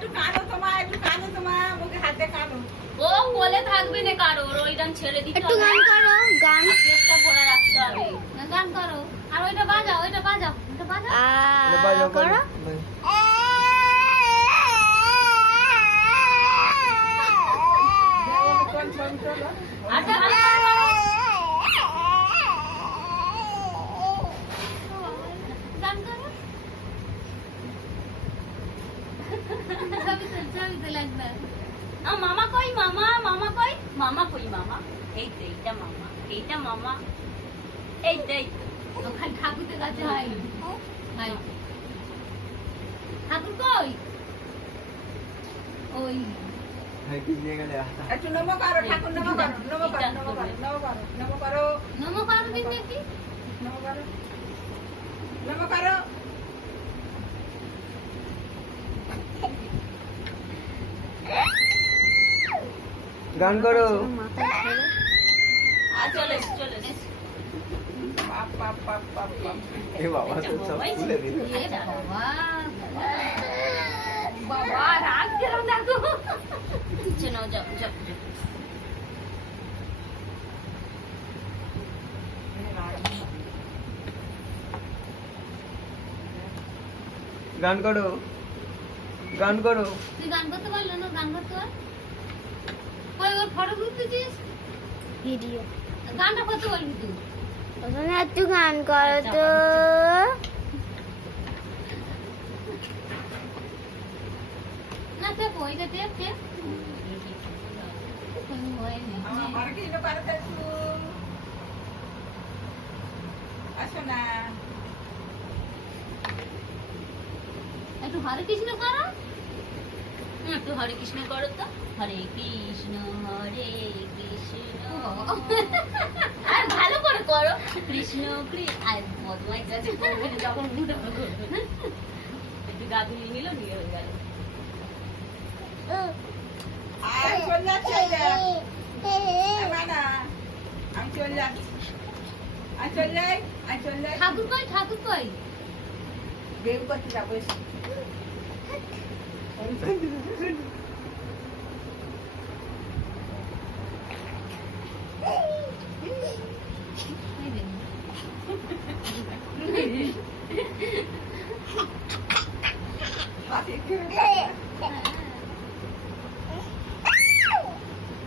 একটু কানো তোমা মুখে হাতে কানো। ও কোলে থাকবে না কারো, ওইটান ছেড়ে দিতে একটু হবে। গান করো, গান। পেটটা ভরা রাখতে হবে। গান করো। আর ওইটা বাজাও, ওইটা বাজাও। ওইটা বাজাও। করো। আচ্ছা, গান করো। গান করো। ছবিতে লাগবে। মামা কই মামা, মামা কই মামা, কই মামা। এই তো এইটা মামা, এইটা মামা, এই তো এই তো। ওখানে ঠাকুরদের কাছে হয় ভাই। ঠাকুর কই? ওই একটু নমো করো, ঠাকুর নমো করো, নমো করো, নমো করো, নমো করো, নমো করো, নমো করো দিন নাকি? নমো করো, নমো করো। গান করো। মাথায় ছেড়ে। চলে এসো, চলে এসো। পাপ পাপ পাপ পাপ পাপ। এ বাবা তো সব খুলে দিল। এ বাবা, বাবা রাগ দিলাম না গো। চলো যাও যাও যাও। গান করো, গান করো। তুই গান করতে পারলো না? গান করতে পার? কই ওর ফটো তুলতেছিস? ভিডিও। গানটা করতে পারবি তুই? ওখানে একটু গান করো তো। না টেপ, ওইটা টেপ টেপ। আমার কি ইনো করতে আসো না। একটু হরে কৃষ্ণ করো। একটু হরে কৃষ্ণ করো তো। হরে কৃষ্ণ আর ভালো করে করো। কৃষ্ণ আর বদমাই যাচ্ছে যখন মুঠো করবে না, একটু গা ধুয়ে নিল, নিয়ে হয়ে গেল। আর চলে যাচ্ছে না, আমি চলে যাচ্ছি। আর চলে যাই, আর চলে যাই। ঠাকুর কই, ঠাকুর কই? বেউ করতে যাবো।